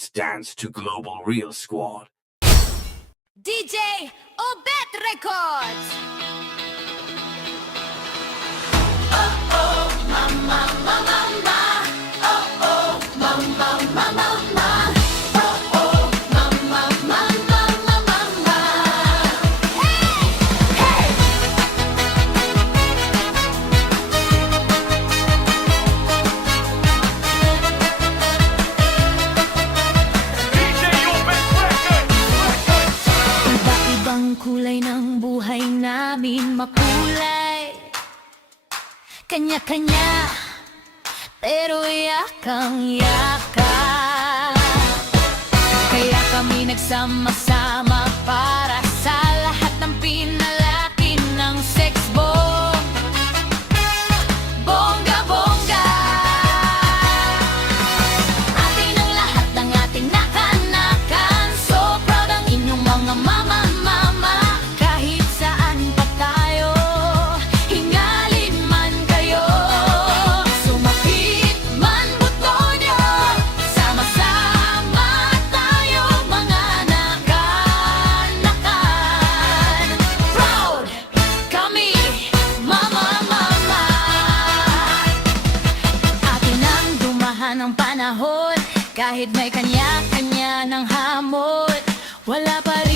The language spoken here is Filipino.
Let's dance to Global Real Squad. DJ Obet Records. Iba-ibang kulay ng buhay namin makulay, kanya-kanya, pero yakang-yaka. Kaya kami nagsama-sama para sa lahat ng pinalaki ng sex bomb. Bongga-bongga, atin ang lahat ng ating nakanakan. So proud ang inyong mga mama-mama. Kahit saan pa tayo, hingalin man kayo. Sumakit man buto nyo, sama-sama tayo mga nakanakan. Proud kami, mama-mama. Atin ang dumahan ng panahon, kahit may kanya-kanya ng hamon, wala pa rin